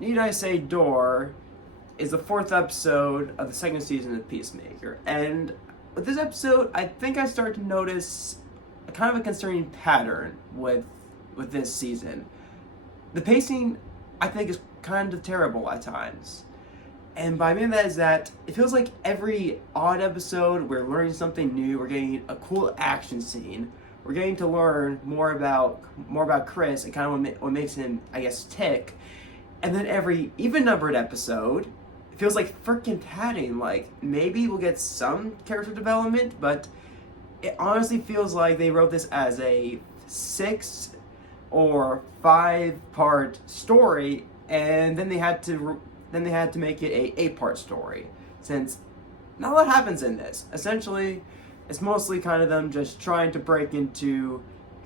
Need I Say Door is the fourth episode of the second season of Peacemaker. And with this episode, I think I started to notice a kind of a concerning pattern with this season. The pacing, I think, is kind of terrible at times. And by mean that is that it feels like every odd episode we're learning something new, we're getting a cool action scene, we're getting to learn more about Chris and kind of what makes him, I guess, tick. And then every even numbered episode, it feels like freaking padding. Like maybe we'll get some character development, but it honestly feels like they wrote this as a 6 or 5-part story, and then they had to make it a 8-part story, since not a lot happens in this. Essentially, it's mostly kind of them just trying to break into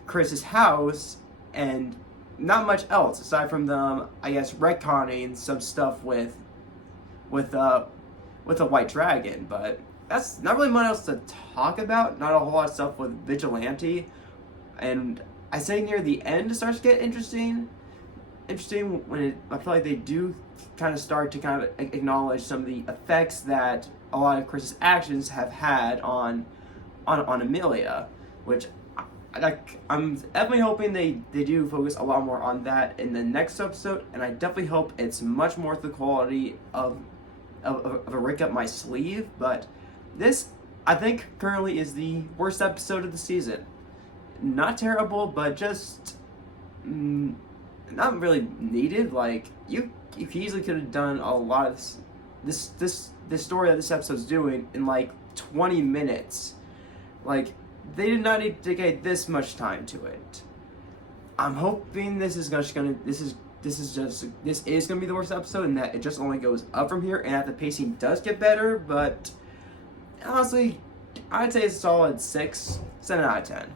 Chris's house and not much else aside from them, I guess, retconning some stuff with a white dragon. But that's not really much else to talk about. Not a whole lot of stuff with Vigilante, and I say near the end it starts to get interesting when I feel like they do kind of start to kind of acknowledge some of the effects that a lot of Chris's actions have had on Amelia, which I'm definitely hoping they do focus a lot more on that in the next episode, and I definitely hope it's much more the quality of a Rick Up My Sleeve. But this, I think, currently is the worst episode of the season. Not terrible, but just not really needed. Like you easily could have done a lot of this story that this episode's doing in like 20 minutes. Like they did not need to dedicate this much time to it. I'm hoping this is gonna be the worst episode, and that it just only goes up from here, and that the pacing does get better. But honestly, I'd say it's a solid 6, 7 out of 10.